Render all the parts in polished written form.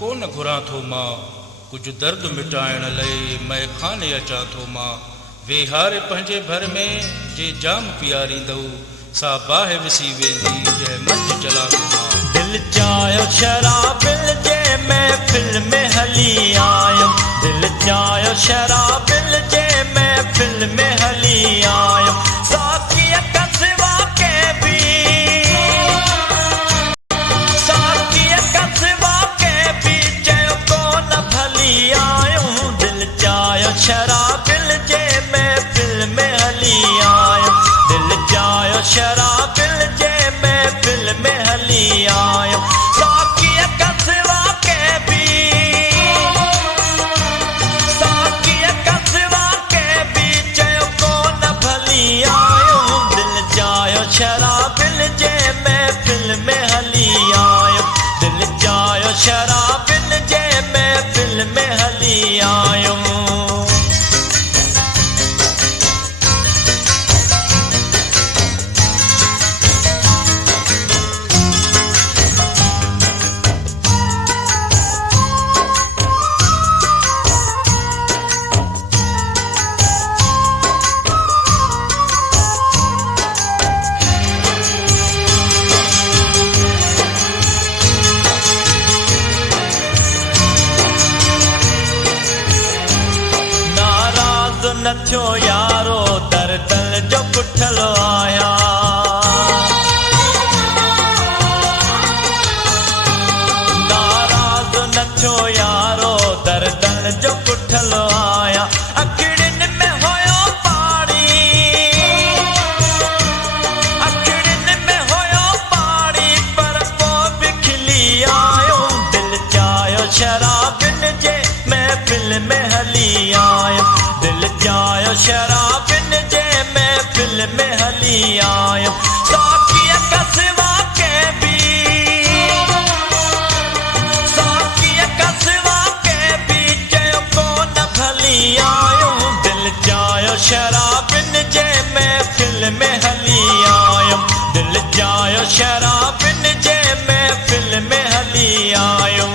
कोन घुरा थो मां, कुछ दर्द मिटाइण लई मैं खाने अचां थो मां। वेहारे पंहिंजे भर में जे जाम पीआरींदऊ, सा बाहि विसी वेंदी जंहिं मंझि चलां थो मां। दिल चाहियो शराबिल जे महफ़िल में हली आयो, दिल चाहियो शराबिल जे महफ़िल में हली आयो। साकीअ कसवा के भी, साकीअ कसवा के भी चयो कोन भली आयो। दिल चाहियो शराबिल जे महफ़िल में हली आयो, दिल चाहियो शराबिल जे महफ़िल में हली आयो। साकीअ कसवा के भी, साकीअ कसवा के भी चयो कोन भली आयो। दिल चाहियो शराबिल जे महफ़िल में हली आयो, दिल चाहियो शराबिल जे महफ़िल में हली आयो। न थियो यारो दर दल जो पुठलो आया, नाराज़ न थियो यारो दर दल जो पुठलो आया। अखिड़िन में होयो पाणी, अखिड़िन में होयो पाणी पर पोइ बि खिली आयो। दिल चाहियो शराबिन जे महफ़िल में हली आयो, दिल चाहियो शराबिन जे महफ़िल में हली आयो। साकीअ कसवा के भी, साकीअ कसवा के भी चयो कोन भली आयो। दिल चाहियो शराबिन जे महफ़िल में हली आयो, दिल चाहियो शराबिन जे महफ़िल में हली आयो।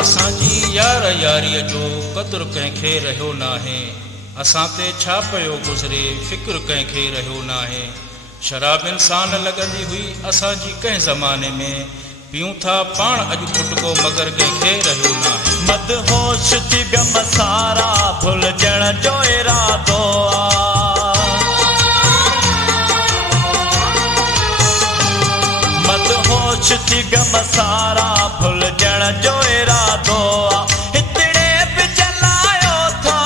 असांजी यार यारीअ जो क़द्र कंहिंखे रहियो नाहे, असां ते छा पियो गुज़रे फ़िक्र कंहिंखे रहियो नाहे। शराबिन सां न लॻंदी हुई असांजी कंहिं ज़माने में, पीऊं था पाण अॼु फुटको मगर कंहिंखे रहियो नाहे। मदहोश थी गम सारा भुलजण जो इरादो आ, मदहोश थी गम सारा भुलजण जो इरादो आ। हितड़े बि जलायो था,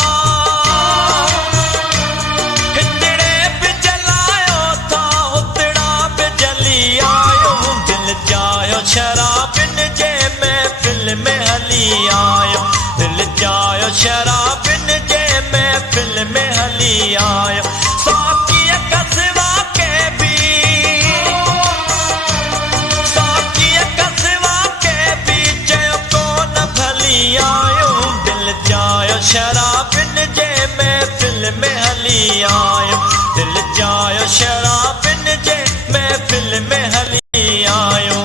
हितड़े बि जलायो था, हुतड़ा बि जली आयो। दिल चाहियो शराबिन जे महफ़िल में हली आयो, दिल चाहियो शराबिन जे महफ़िल में हली आयो। साकीअ कसवा के भी, साकीअ कसवा के भी चयो कोन भली आयो। दिल चाहियो शराबिन जे महफ़िल में हली आयो, दिल चाहियो शराबिन जे महफ़िल में हली आयो।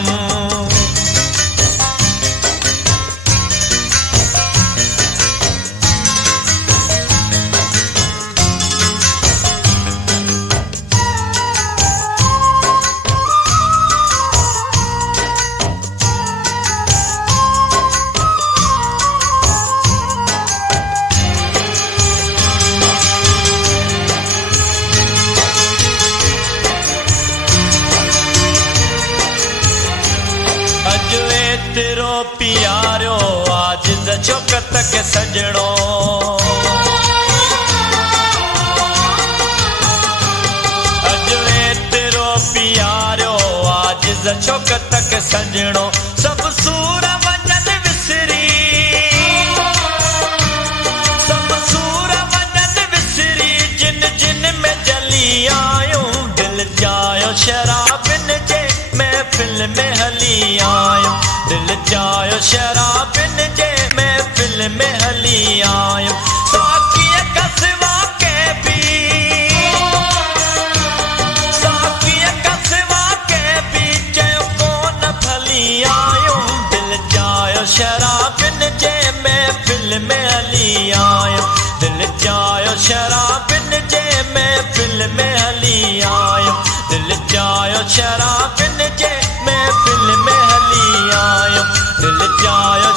तेरो प्यारो आज चौकत के सजड़ो, अजवे तेरो प्यारो आज चौकत के सजड़ो। सब सूर वजन विसरी, सब सूर वजन विसरी हली आयो दिल चाहियो शराबिन जे महफिल में हली आयो साकीअ कसवा के भी साकीअ कसवा के भी चयो कोन भली आयो दिल चाहियो शराबिन जे महफिल में हली आयो दिल चाहियो शराबिन जे महफिल में हली आयो दिल चाहियो शराबिन जे महफिल में हली आयो दिल चाहियो